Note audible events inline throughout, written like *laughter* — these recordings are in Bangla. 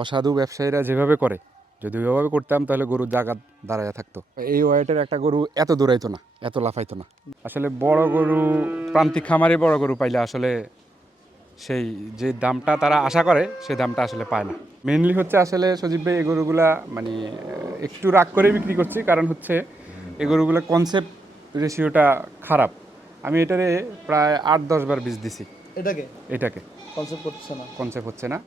অসাধু ব্যবসায়ীরা যেভাবে করে যদি ওইভাবে করতাম তাহলে গরু জায়গা দাঁড়ায় থাকতো। এই ওয়েটের একটা গরু এত দৌড়াইতো না এত লাফাইতো না। আসলে বড় গরু প্রান্তিক খামারে বড় গরু পাইলে আসলে সেই যে দামটা তারা আশা করে সেই দামটা আসলে পায় না। মেনলি হচ্ছে আসলে সজীব ভাই এই গরুগুলা মানে একটু রাগ করে বিক্রি করছি কারণ হচ্ছে এই গরুগুলো কনসেপ্ট রেশিওটা খারাপ। আমি এটারে প্রায় আট দশ বার বীজ দিছি। এটাকে? এটাকে। কনসেপ্ট করতেছে না। কনসেপ্ট হচ্ছে না।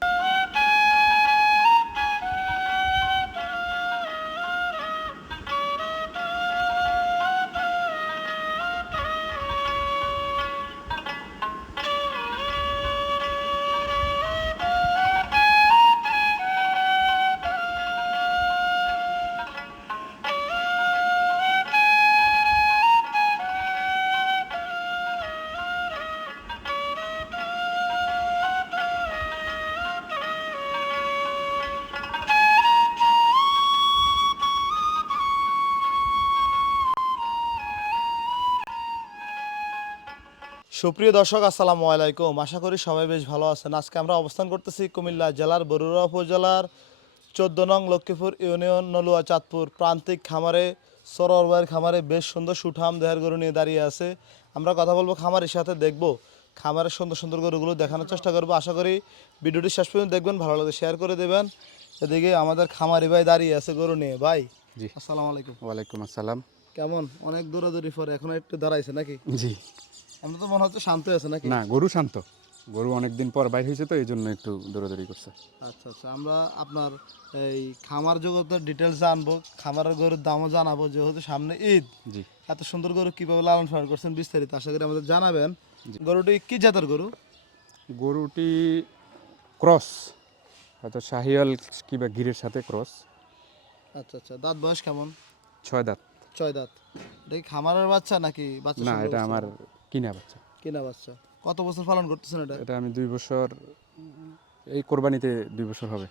সুপ্রিয় দর্শক আসসালামু আলাইকুম। আশা করি সবাই বেশ ভালো আছেন। আজকে আমরা অবস্থান করতেছি কুমিল্লা জেলার বরুড়া উপজেলার চোদ্দ নং লক্ষ্মীপুর ইউনিয়ন নলুয়া চাঁদপুর প্রান্তিক খামারে সরোয়ার খামারে বেশ সুন্দর সুঠাম দেহের গরু নিয়ে দাঁড়িয়ে আছে। আমরা কথা বলব খামারের সাথে দেখব খামারের সুন্দর সুন্দর গরুগুলো দেখানোর চেষ্টা করব। আশা করি ভিডিওটি শেষ পর্যন্ত দেখবেন ভালো লাগে শেয়ার করে দেবেন। এদিকে আমাদের খামারি ভাই দাঁড়িয়ে আছে গরু নিয়ে। ভাই জি। আসসালামু আলাইকুম। ওয়ালাইকুম আসসালাম। কেমন? অনেক দৌড়াদৌড়ি পরে এখন একটু দাঁড়াইছে নাকি? জি। আমরা তো মনে হচ্ছে শান্ত আছে নাকি? না গরু শান্ত। গরু অনেকদিন পর বাইর হয়েছে তো এই জন্য একটু দৌড়াদৌড়ি করছে। আচ্ছা আচ্ছা আমরা আপনার এই খামার জগতের ডিটেলস জানব খামারের গরুর দামও জানাব যেহেতু সামনে ঈদ। জি। এত সুন্দর গরু কীভাবে লালন পালন করছেন বিস্তারিত আশা করি আমাদের জানাবেন। গরুটি কি জাতের গরু? গরুটি ক্রস হয়তো শাহিয়াল কিংবা গিরের সাথে ক্রস। আচ্ছা আচ্ছা দাঁত বয়স কেমন? ছয় দাঁত। ছয় দাঁত। এটা কি খামারের বাচ্চা নাকি বাচ্চা না এটা আমার কিনা বাচ্চা। কিনা বাচ্চা। কত বছর পালন করতেছেন এটা? এটা আমি দুই বছর এই কোরবানিতে দুই বছর হবে।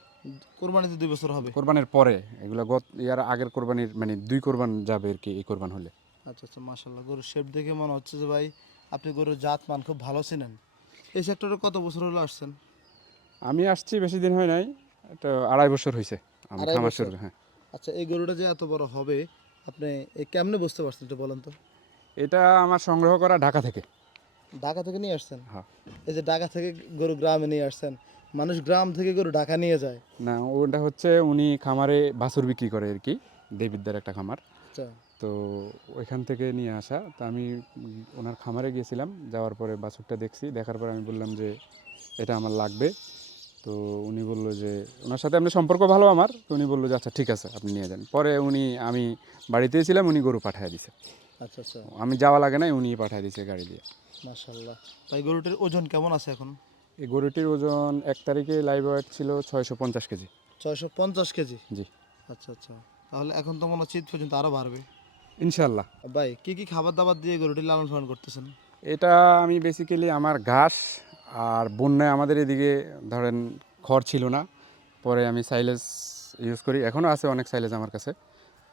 কোরবানিতে দুই বছর হবে? কোরবানির পরে এগুলো গত ইয়ার আগের কোরবানির মানে দুই কোরবান যাবে আর কি এই কোরবান হলে। আচ্ছা আচ্ছা মাশাল্লাহ গরুর শেপ দেখে মনে হচ্ছে যে ভাই আপনি গরুর জাত মান খুব ভালো চিনেন। এই সেক্টরে কত বছর হলো আসছেন? আমি আসছি বেশি দিন হয় নাই। এটা আড়াই বছর হয়েছে আমি আড়াই বছর? হ্যাঁ। আচ্ছা এই গরুটা যে এত বড় হবে আপনি কেমনে বুঝতে পারছেন একটু বলেন তো? এটা আমার সংগ্রহ করা ঢাকা থেকে। ঢাকা থেকে নিয়ে আসছেন? হ্যাঁ। এই যে ঢাকা থেকে গরু গ্রামে নিয়ে আসছেন মানুষ গ্রাম থেকে গরু ঢাকা নিয়ে যায়? না ওটা হচ্ছে উনি খামারে বাছুর বিক্রি করে আর কি দেবিদ্যার একটা খামার। আচ্ছা। তো ওইখান থেকে নিয়ে আসা তো আমি ওনার খামারে গিয়েছিলাম যাওয়ার পরে বাছুরটা দেখছি দেখার পরে আমি বললাম যে এটা আমার লাগবে। তো উনি বলল যে ওনার সাথে আপনার সম্পর্ক ভালো আমার তো উনি বলল যে আচ্ছা ঠিক আছে আপনি নিয়ে যান। পরে উনি আমি বাড়িতেই ছিলাম উনি গরু পাঠিয়ে দিছে। আচ্ছা আচ্ছা। আমি যাওয়া লাগে নাই উনি পাঠিয়ে দিয়েছে গাড়ি দিয়ে। মাশাল্লাহ তাই গরুটির ওজন কেমন আছে এখন? এই গরুটির ওজন এক তারিখে লাইভ ওয়েট ছিল ছয়শো পঞ্চাশ কেজি। ছয়শো পঞ্চাশ কেজি? জি। আচ্ছা আচ্ছা। তাহলে এখন তো মনে হচ্ছে ঈদ পর্যন্ত আরও বাড়বে। ইনশাল্লাহ ভাই কি কি খাবার দাবার দিয়ে গরুটি লালন পালন করতেছেন? এটা আমি বেসিক্যালি আমার ঘাস আর বন্যায় আমাদের এদিকে ধরেন খড় ছিল না পরে আমি সাইলেজ ইউজ করি। এখনও আছে অনেক সাইলেজ আমার কাছে।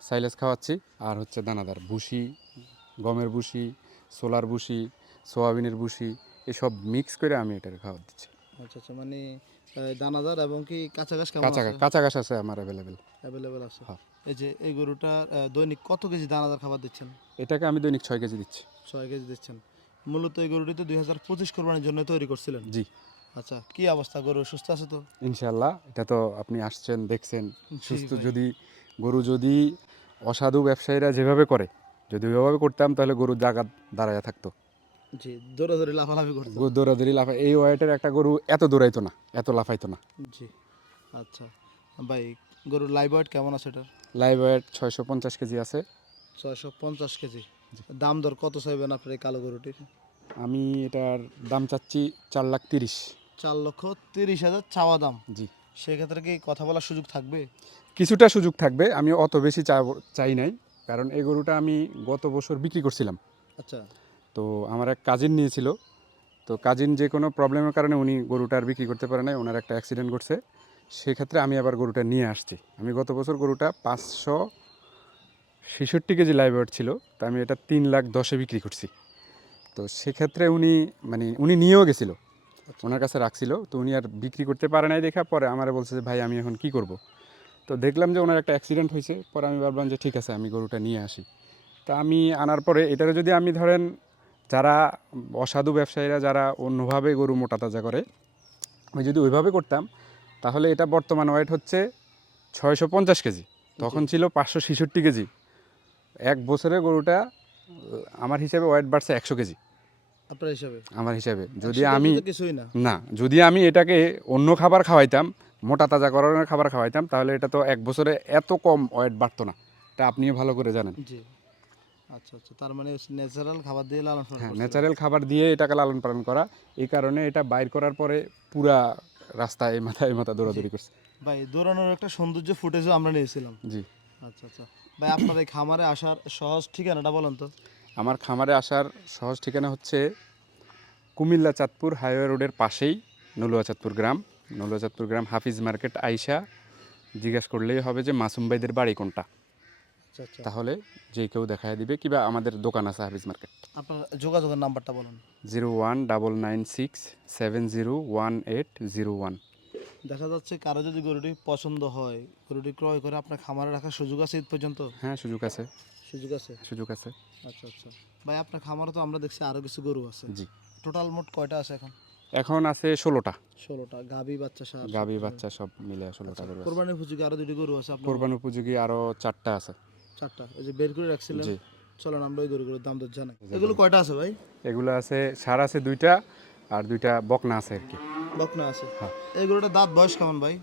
সাইলেজ খাওয়াচ্ছি। আর হচ্ছে দানাদার ভুসি গমের ভুসি সোলার ভুসি সোয়াবিনের ভুসি এসব মিক্স করে আমি এটাকে খাওয়া দিচ্ছি। আচ্ছা আচ্ছা মানে দানাদার এবং কি কাঁচা ঘাস কাঁচা কাঁচা ঘাস আছে আমার অ্যাভেলেবেল অ্যাভেলেবেল আছে। হ্যাঁ। এই যে এই গরুটা দৈনিক কত কেজি দানাদার খাবার দিচ্ছেন? এটাকে আমি দৈনিক ছয় কেজি দিচ্ছি। ছয় কেজি দিচ্ছেন। মূলত এই গরুটি তো দুই হাজার পঁচিশ কোরবানির জন্য তৈরি করছিলেন। জি। আচ্ছা কি অবস্থা গরু? সুস্থ আছে তো? ইনশাল্লাহ এটা তো আপনি আসছেন দেখছেন সুস্থ যদি গরু যদি অসাধু ব্যবসায়ীরা যেভাবে করে যদি ওইভাবে করতাম তাহলে গরু জায়গা দাঁড়ায় থাকতো। জি দৌড়াদৌড়ি লাফালাফি করতে। দৌড়াদৌড়ি লাফা এই ওয়েটের একটা গরু এত দৌড়াইতো না এত লাফাইতো না। জি আচ্ছা। ভাই গরুর লাইভ ওয়েট কেমন আছে এটার? লাইভ ওয়েট ছয়শো পঞ্চাশ কেজি আছে। ছয়শো পঞ্চাশ কেজি। দাম দর কত চাইবেন আপনার এই কালো গরুটির? আমি এটার দাম চাচ্ছি চার লাখ তিরিশ। চার লক্ষ তিরিশ হাজার চাওয়া দাম। জি। সেক্ষেত্রে কি কথা বলার সুযোগ থাকবে? কিছুটা সুযোগ থাকবে আমি অত বেশি চাই নাই কারণ এই গরুটা আমি গত বছর বিক্রি করছিলাম। আচ্ছা। তো আমার এক কাজিন নিয়েছিল তো কাজিন যে কোনো প্রবলেমের কারণে উনি গরুটা আর বিক্রি করতে পারে নাই ওনার একটা অ্যাক্সিডেন্ট ঘটছে সেক্ষেত্রে আমি আবার গরুটা নিয়ে আসছি। আমি গত বছর গরুটা পাঁচশো ছেষট্টি কেজি লাইভ ছিল তা আমি এটা তিন লাখ দশে বিক্রি করছি। তো সেক্ষেত্রে উনি মানে উনি নিয়েও গেছিল ওনার কাছে রাখছিল তো উনি আর বিক্রি করতে পারে নাই দেখা পরে আমার বলছে যে ভাই আমি এখন কি করব? তো দেখলাম যে ওনার একটা অ্যাক্সিডেন্ট হয়েছে। পরে আমি ভাবলাম যে ঠিক আছে আমি গরুটা নিয়ে আসি। তা আমি আনার পরে এটারে যদি আমি ধরেন যারা অসাধু ব্যবসায়ীরা যারা অন্যভাবে গরু মোটা তাজা করে আমি যদি ওইভাবে করতাম তাহলে এটা বর্তমান ওয়েট হচ্ছে ছয়শো পঞ্চাশ কেজি। তখন ছিল পাঁচশো ছেষট্টি কেজি। এক বছরে গরুটা আমার হিসাবে ওয়েট বাড়ছে একশো কেজি। আপনার হিসাবে? আমার হিসাবে। যদি আমি কিছুই না। না যদি আমি এটাকে অন্য খাবার খাওয়াইতাম মোটা তাজা করানোর খাবার খাওয়াইতাম তাহলে এটা তো এক বছরে এত কম ওয়েট বাড়তো না। এটা আপনিও ভালো করে জানেন। জি। আচ্ছা আচ্ছা। তার মানে ন্যাচারাল খাবার দিয়ে লালন পালন হ্যাঁ ন্যাচারাল খাবার দিয়ে এটাকে লালন পালন করা। এই কারণে এটা বাইর করার পরে পুরা রাস্তায় এই মাথা এই মাথা দৌড়াদৌড়ি করছে। ভাই দৌড়ানোর একটা সৌন্দর্য ফুটেজও আমরা নিয়েছিলাম। জি। আচ্ছা আচ্ছা। ভাই আপনার এই খামারে আসার সহজ ঠিকানাটা বলেন তো। আমার খামারে আসার সহজ ঠিকানা হচ্ছে কুমিল্লা চাঁদপুর হাইওয়ে রোডের পাশেই নলুয়া চাঁদপুর গ্রাম। নলুয়া চাঁদপুর গ্রাম হাফিজ মার্কেট আইসা জিজ্ঞাসা করলেই হবে যে মাসুম ভাইদের বাড়ি কোনটা। আচ্ছা আচ্ছা। তাহলে যে কেউ দেখায় দিবে কিবা আমাদের দোকান আছে হাফিজ মার্কেট। আপনার যোগাযোগের নাম্বারটা বলুন। Zero one double nine six seven zero one eight zero one. দেখা যাচ্ছে কারও যদি গরুটি পছন্দ হয় গরুটি ক্রয় করে আপনার খামারে রাখার সুযোগ আছে ঈদ পর্যন্ত? হ্যাঁ সুযোগ আছে। সুযোগ আছে। সুযোগ আছে। আচ্ছা আচ্ছা। ভাই আপনার খামারে তো আমরা দেখছি আরও কিছু গরু আছে। জি। টোটাল মোট কয়টা আছে এখন? এখন আছে ষোলোটা। ষোলোটা। গাবি বাচ্চা সার গাভী বাচ্চা সব মিলে ষোলোটা গরু আছে। কোরবানির উপযোগী আরও দুটি গরু আছে আপনার? কোরবান উপযোগী আরও চারটা আছে। চারটা। ওই যে বের করে রাখছিলেন। জি। চলেন আমরা ওই গরুগুলোর দাম দর জানাই। এগুলো কয়টা আছে ভাই? এগুলো আছে সার আছে দুইটা আর দুইটা বকনা আছে আর কি। বকনা আছে। হ্যাঁ। এই দাঁত বয়স কেমন ভাই?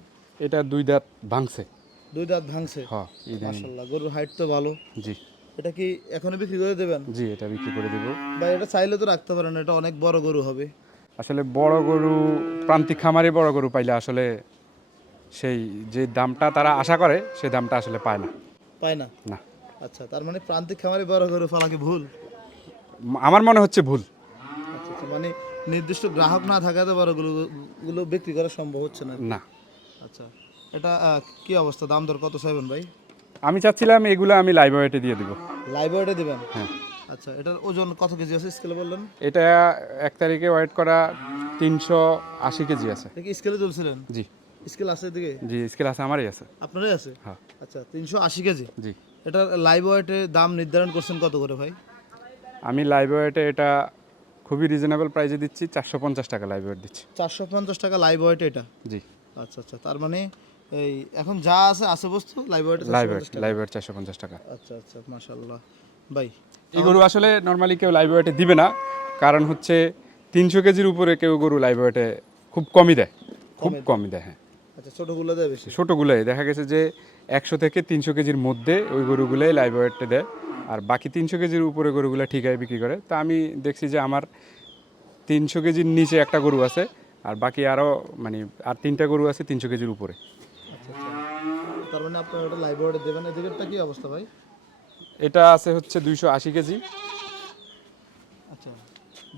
এটা দুই দাঁত ভাঙছে। দুই দাঁত ভাঙছে? হ ইদানিং মাশাল্লাহ গরুর হাইট তো ভালো। জি। এটা কি এখনই বিক্রি করে দেবেন? জি এটা বিক্রি করে দিব। ভাই এটা চাইলে তো রাখতে পারেন এটা অনেক বড় গরু হবে। আসলে বড় গরু প্রান্তিক খামারে বড় গরু পাইলে আসলে সেই যে দামটা তারা আশা করে সেই দামটা আসলে পায় না। পায় না? না। আচ্ছা তার মানে প্রান্তিক খামারে বড় গরু ফেলা কি ভুল? আমার মনে হচ্ছে ভুল। আচ্ছা আচ্ছা মানে নির্দিষ্ট গ্রাহক না থাকাতে বড় গরু গুলো বিক্রি করা সম্ভব হচ্ছে না? না। আচ্ছা এটা কি অবস্থা? দাম দর কত চাইবেন ভাই? আমি চাচ্ছিলাম এগুলো আমি লাইভ ওয়েটে দিয়ে দিব। লাইভ ওয়েটে দিবেন? হ্যাঁ। আচ্ছা এটার ওজন কত কেজি আছে স্কেলে বললেন? এটা এক তারিখে ওয়েট করা তিনশো আশি কেজি আছে। স্কেলে তুলছিলেন? জি। স্কেল আছে এদিকে? জি স্কেল আছে আমারই আছে। আপনারই আছে? হ্যাঁ। আচ্ছা তিনশো আশি কেজি? জি। এটার লাইভ ওয়েটে দাম নির্ধারণ করছেন কত করে ভাই? আমি লাইভ ওয়েটে এটা খুবই রিজনেবল প্রাইসে দিচ্ছি চারশো পঞ্চাশ টাকা লাইভ ওয়েট দিচ্ছি। চারশো পঞ্চাশ টাকা লাইভ ওয়েটে এটা? জি। আচ্ছা আচ্ছা তার মানে এই এখন যা আছে আছে বস্তু লাইভ ওয়েটে লাইভ ওয়েট লাইভ ওয়েট চারশো পঞ্চাশ টাকা। আচ্ছা আচ্ছা ভাই এই গরু আসলে নর্মালি কেউ লাইভ ওয়েটে দিবে না কারণ হচ্ছে তিনশো কেজির উপরে কেউ গরু লাইভ ওয়েটে খুব কমই দেয়। খুব কমই দেয়? হ্যাঁ। আচ্ছা ছোটোগুলো দেয় বেশি? ছোটোগুলোই। দেখা গেছে যে একশো থেকে তিনশো কেজির মধ্যে ওই গরুগুলোই লাইভ ওয়েটে দেয়। আর বাকি তিনশো কেজির উপরে গরুগুলো ঠিকায় বিক্রি করে। তা আমি দেখছি যে আমার তিনশো কেজির নিচে একটা গরু আছে আর বাকি আরও মানে আর তিনটা গরু আছে তিনশো কেজির উপরে। আচ্ছা আচ্ছা। তার মানে আপনার ওটা লাইভ ওয়েটে দেবেন। এদিকেরটা কি অবস্থা ভাই? এটা আছে হচ্ছে দুইশো আশি কেজি। আচ্ছা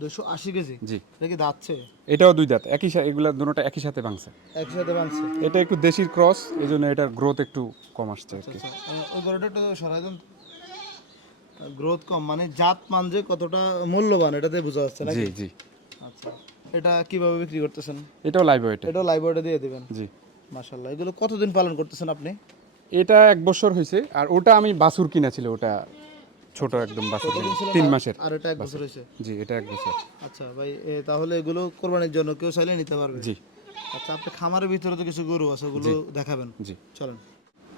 দুশো আশি কেজি? জি। এটা কি দাঁতছে এটাও দুই দাঁত। একই সাথে এগুলা দুটোটা একই সাথে ভাঙছে। একসাথে বানছে এটা একটু দেশির ক্রস এই জন্য এটার গ্রোথ একটু কম আসছে আর কি। আচ্ছা ওই গরুটা একটু সরাই দেন। গ্রোথ কম। মানে জাত মান যে কতটা মূল্যবান এটাতে বোঝা যাচ্ছে জি নাকি? জি আচ্ছা। এটা কীভাবে বিক্রি করতেছেন? এটাও লাইভ ওয়েটে এটাও লাইভ ওয়েটে দিয়ে দিবেন? জি। মাশাল্লাহ এগুলো কতদিন পালন করতেছেন আপনি? এটা এক বছর হয়েছে আর ওটা আমি বাছুর কিনা ছিল ওটা ছোট একদম বাছুর তিন মাসের আর এটা এক বছর হয়েছে? জি এটা এক বছর। আচ্ছা ভাই তাহলে এগুলো কোরবানির জন্য কেউ চাইলে নিতে পারবে? জি। আচ্ছা আপনি খামারের ভিতরে তো কিছু গরু আছে ওগুলো দেখাবেন। জি। চলেন।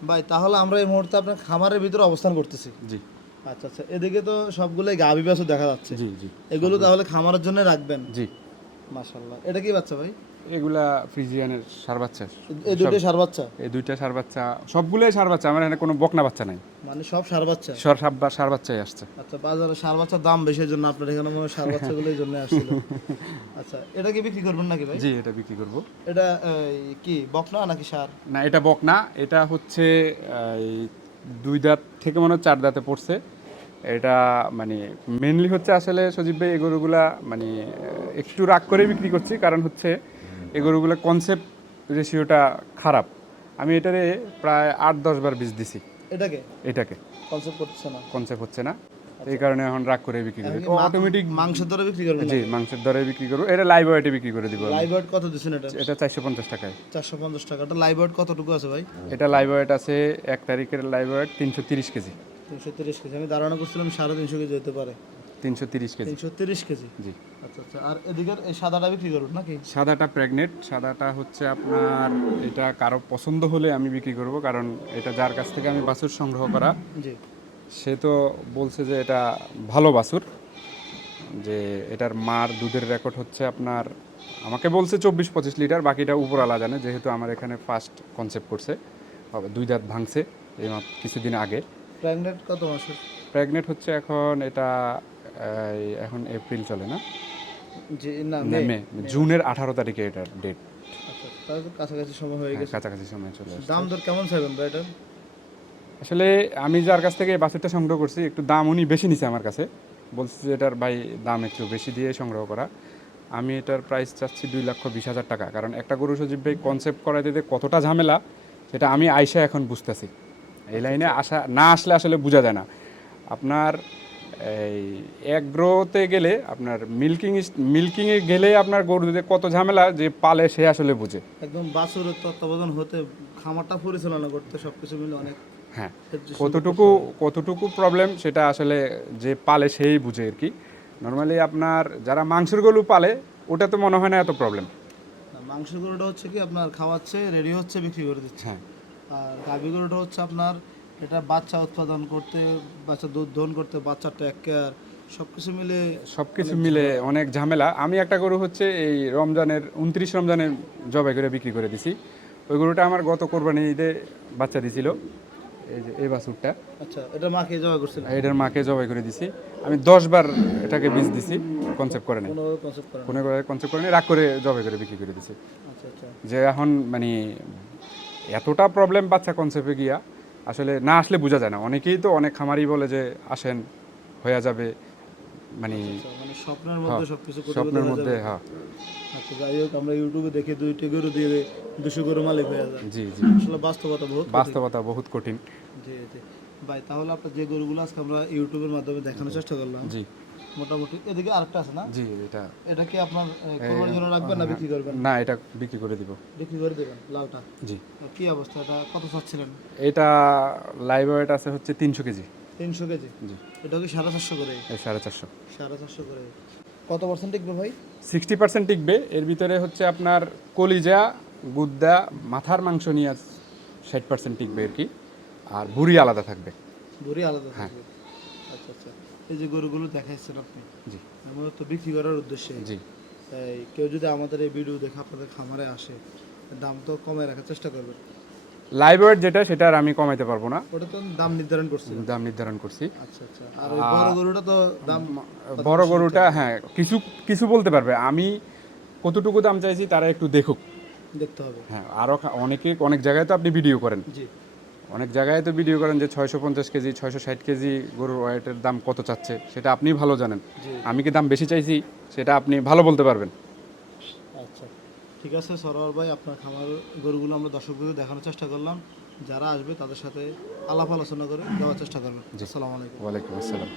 ভাই তাহলে আমরা এই মুহূর্তে আপনার খামারের ভিতরে অবস্থান করতেছি। জি। আচ্ছা আচ্ছা এদিকে তো সবগুলোই গাভি বাছুর দেখা যাচ্ছে। জি জি। এগুলো তাহলে খামারের জন্য রাখবেন? জি। মাশাল্লাহ এটা কি বাচ্চা ভাই? এগুলা ফ্রিজিয়ানের সার বাচ্চা। এই দুটো সার বাচ্চা? এই দুইটা সার বাচ্চা সবগুলোই সার বাচ্চা আমার এখানে কোনো বকনা বাচ্চা নাই। মানে সব সার বাচ্চা? সর সার সার বাচ্চাই আসছে। আচ্ছা বাজারে সার বাচ্চার দাম বেশি জন্য আপনার এখানে মনে সার বাচ্চাগুলো এই জন্য আসছিল। *laughs* আচ্ছা এটা কি বিক্রি করবেন নাকি ভাই? জি এটা বিক্রি করব। এটা কি বকনা নাকি সার? না এটা বকনা। এটা হচ্ছে দুই দাঁত থেকে মনে হয় চার দাঁতে পড়ছে। এটা মানে মেনলি হচ্ছে আসলে সজীব ভাই এই গরুগুলা মানে একটু রাগ করে বিক্রি করছি। কারণ হচ্ছে এই গরুগুলা কনসেপ্ট রেশিওটা খারাপ। আমি এটারে প্রায় আট দশ বার বীজ দিছি। এটাকে? এটাকে। কনসেপ্ট করতেছে না। কনসেপ্ট হচ্ছে না। এই কারণে এখন রাগ করে বিক্রি করি। অটোমেটিক মাংসের দরে বিক্রি করবেন জি মাংসের দরে বিক্রি করব। এটা লাইভ ওয়েটে বিক্রি করে দিব। লাইভ ওয়েট কত দিচ্ছেন এটা? এটা চারশো পঞ্চাশ টাকায়। চারশো পঞ্চাশ টাকা। এটা লাইভ ওয়েট কতটুকু আছে ভাই? এটা লাইভ ওয়েট আছে এক তারিখের লাইভ ওয়েট তিনশো তিরিশ কেজি। তিনশো তিরিশ কেজি। আমি ধারণা করছিলাম সাড়ে তিনশো কেজি হতে পারে। তিনশো তিরিশ কেজি। তিনশো তিরিশ কেজি? জি। আচ্ছা আচ্ছা। আর এদিকের এই সাদাটা বিক্রি করুন নাকি? সাদাটা প্রেগনেন্ট সাদাটা হচ্ছে আপনার এটা কারও পছন্দ হলে আমি বিক্রি করব কারণ এটা যার কাছ থেকে আমি বাছুর সংগ্রহ করা জি। সে তো বলছে যে এটা ভালো বাছুর যে এটার মার দুধের রেকর্ড হচ্ছে আপনার আমাকে বলছে চব্বিশ পঁচিশ লিটার বাকিটা উপরওয়ালা জানে যেহেতু আমার এখানে ফার্স্ট কনসেপ্ট করছে দুই দাঁত ভাঙছে এই কিছুদিন আগে। প্রেগনেন্ট কত মাসের? প্রেগনেন্ট হচ্ছে এখন এটা এখন এপ্রিল চলে না? না, মে জুনের আঠারো তারিখে এটার ডেট আচ্ছা তাহলে তো কাছাকাছি সময় হয়ে গেছে। কাছাকাছি সময় চলে দাম দর কেমন চাইবেন ভাই এটার আসলে আমি যার কাছ থেকে এই বাছুরটা সংগ্রহ করছি একটু দাম উনি বেশি নিছে আমার কাছে। বলছে যে এটার ভাই দাম একটু বেশি দিয়ে সংগ্রহ করা। আমি এটার প্রাইস চাচ্ছি দুই লক্ষ বিশ হাজার টাকা। কারণ একটা গরু সজীব ভাই কনসেপ্ট করা দিতে কতটা ঝামেলা সেটা আমি আইসা এখন বুঝতেছি। এই লাইনে আসা না আসলে আসলে বোঝা যায় না। আপনার এই এগ্রোতে গেলে আপনার মিল্কিং মিল্কিংয়ে গেলে আপনার গরু দিতে কত ঝামেলা যে পালে সে আসলে বুঝে। একদম বাছুরের তত্ত্বাবধান হতে খামারটা পরিচালনা করতে সব কিছু মিলে অনেক হ্যাঁ কতটুকু কতটুকু প্রবলেম সেটা আসলে যে পালে সেই বুঝে আর কি। নর্মালি আপনার যারা মাংসের গরু পালে ওটা তো মনে হয় না এত প্রবলেম না, মাংস গরুটা হচ্ছে কি আপনার খাওয়াচ্ছে রেডি হচ্ছে বিক্রি করে দিচ্ছে। হ্যাঁ। আর গাভী গরুটা হচ্ছে আপনার এটা বাচ্চা উৎপাদন করতে বাচ্চা দুধ দহন করতে বাচ্চার টেক কেয়ার সব কিছু মিলে সবকিছু মিলে অনেক ঝামেলা। আমি একটা গরু হচ্ছে এই রমজানের উনত্রিশ রমজানের জবাই করে বিক্রি করে দিছি। ওই গরুটা আমার গত কোরবানি ঈদে বাচ্চা দিছিল। এই যে এই বাছুরটা। আচ্ছা এটা মাকে জবাই করছিলেন? এটার মাকে জবাই করে দিছি। আমি দশ বার এটাকে বীজ দিছি কনসেপ্ট করে নেই। কোনো কনসেপ্ট করে নেই রাগ করে জবাই করে বিক্রি করে দিছি। আচ্ছা আচ্ছা। যে এখন মানে এতটা প্রবলেম বাচ্চা কনসেপ্টে গিয়া আসলে না আসলে বোঝা যায় না। অনেকেই তো অনেক খামারই বলে যে আসেন হয়ে যাবে মানে আচ্ছা, মানে স্বপ্নের মধ্যে সবকিছু স্বপ্নের মধ্যে হ্যাঁ। আচ্ছা যাই হোক আমরা ইউটিউবে দেখে দুইটি গরু দিয়ে দুশো গরু মালিক হয়ে যায় জি জি। আসলে বাস্তবতা বহুত বাস্তবতা বহুত কঠিন। জি জি। ভাই তাহলে আপনার যে গরুগুলো আজকে আমরা ইউটিউবের মাধ্যমে দেখানোর চেষ্টা করলাম জি। মোটামুটি। এদিকে আরেকটা আছে না? জি এটা। এটা কি আপনার কোরবানির জন্য রাখবেন না বিক্রি করবেন? না এটা বিক্রি করে দিব। বিক্রি করে দেবেন লালটা জি। কি অবস্থা? এটা কত চাচ্ছিলেন? এটা লাইভ ওয়েট আছে হচ্ছে তিনশো কেজি। তিনশো কেজি? জি। এটা কি সাড়ে চারশো করে? এই সাড়ে চারশো। সাড়ে চারশো করে। কত পার্সেন্ট টিকবে ভাই? সিক্সটি পার্সেন্ট টিকবে। এর ভিতরে হচ্ছে আপনার কলিজা গুদ্দা মাথার মাংস নিয়ে ষাট পার্সেন্ট টিকবে আর কি। আর বুড়ি আলাদা থাকবে। বুড়ি আলাদা থাকবে। আচ্ছা আচ্ছা। এই যে গরুগুলো দেখাইছেন আপনি জি। আমাদের তো বিক্রি করার উদ্দেশ্যে। জি। এই কেউ যদি আমাদের এই ভিডিও দেখে আপনাদের খামারে আসে দাম তো কমে রাখার চেষ্টা করবেন। লাইভ ওয়েট যেটা সেটা আর আমি কমাইতে পারব না। ওটা তো দাম নির্ধারণ করছে। দাম নির্ধারণ করছি। আচ্ছা আচ্ছা। আর বড় গরুটা তো দাম বড় গরুটা হ্যাঁ কিছু কিছু বলতে পারবে। আমি কতটুকু দাম চাইছি তারা একটু দেখুক। দেখতে হবে। হ্যাঁ আরও অনেকে অনেক জায়গায় তো আপনি ভিডিও করেন। জি। অনেক জায়গায় তো ভিডিও করেন যে ছয়শো পঞ্চাশ কেজি ছয়শো ষাট কেজি গরুর ওয়েটের দাম কত চাচ্ছে সেটা আপনি ভালো জানেন। আমি কি দাম বেশি চাইছি সেটা আপনি ভালো বলতে পারবেন। আচ্ছা ঠিক আছে সরোয়ার ভাই আপনার খামার গরুগুলো আমরা দর্শকদের দেখানোর চেষ্টা করলাম। যারা আসবে তাদের সাথে আলাপ আলোচনা করে দেওয়ার চেষ্টা করবেন। আসসালামু আলাইকুম। ওয়ালাইকুম আসসালাম।